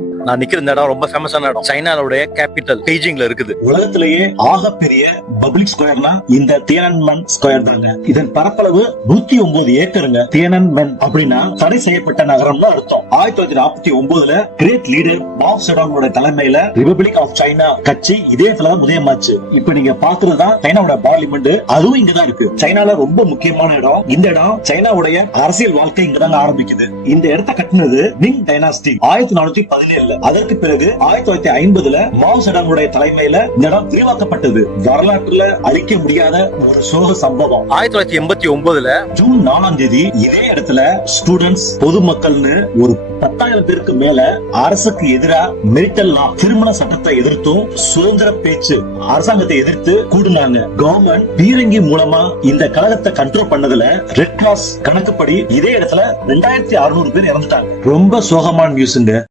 நான் நிக்கிற இந்த இடம் ரொம்ப ஃபேமஸான இடம். சைனாவுடைய கேபிட்டல் பெய்ஜிங்ல இருக்குது. உலகத்திலேயே ஆகப்பெரிய பப்ளிக் ஸ்கொயர்னா இந்த தியனன்மன் ஸ்கொயர் தாங்க. இதன் பரப்பளவு நூத்தி ஒன்பது ஏக்கருங்க. தியனன்மன் அப்படின்னா தடை செய்யப்பட்ட நகரம்னு அர்த்தம். ஆயிரத்தி தொள்ளாயிரத்தி நாற்பத்தி ஒன்பதுல கிரேட் லீடர் மாவ் செடானோட தலைமையில ரிபப்ளிக் ஆஃப் சைனா கட்சி இதே இடத்துல உதயமாச்சு. இப்ப நீங்க பாக்குறதுதான் சைனாவோட பார்லிமெண்ட் அதுவும் இங்கதான் இருக்கு. சைனால ரொம்ப முக்கியமான இடம். இந்த இடம் சைனாவுடைய அரசியல் வாழ்க்கை இங்கதாங்க ஆரம்பிக்குது. இந்த இடத்த கட்டினது மிங் டைனாஸ்டி ஆயிரத்தி நானூத்தி பதினேழுல அதற்கு பிறகு ஆயிரத்தி தொள்ளாயிரத்தி ஐம்பதுல மாவ் செடானுடைய தலைமையில இந்த இடம் விரிவாக்கப்பட்டது. வரலாற்றுல அழிக்க முடியாத ஒரு சோக சம்பவம். ஆயிரத்தி தொள்ளாயிரத்தி எண்பத்தி ஒன்பதுல ஜூன் நாலாம் தேதி இதே இடத்துல ஸ்டூடெண்ட்ஸ் பொதுமக்கள்னு ஒரு பத்தாயிரம் பேருக்கு மேல அரசுக்கு எதிரா மெரிட்டல் லா திருமண சட்டத்தை எதிர்த்தும் சுதந்திர பேச்சு அரசாங்கத்தை எதிர்த்து கூடுனாங்க. கவர்மெண்ட் பீரங்கி மூலமா இந்த கழகத்தை கண்ட்ரோல் பண்ணதுல ரெட் கிராஸ் கணக்குப்படி இதே இடத்துல ரெண்டாயிரத்தி அறுநூறு பேர் இறந்துட்டாங்க. ரொம்ப சோகமான நியூஸ்ங்க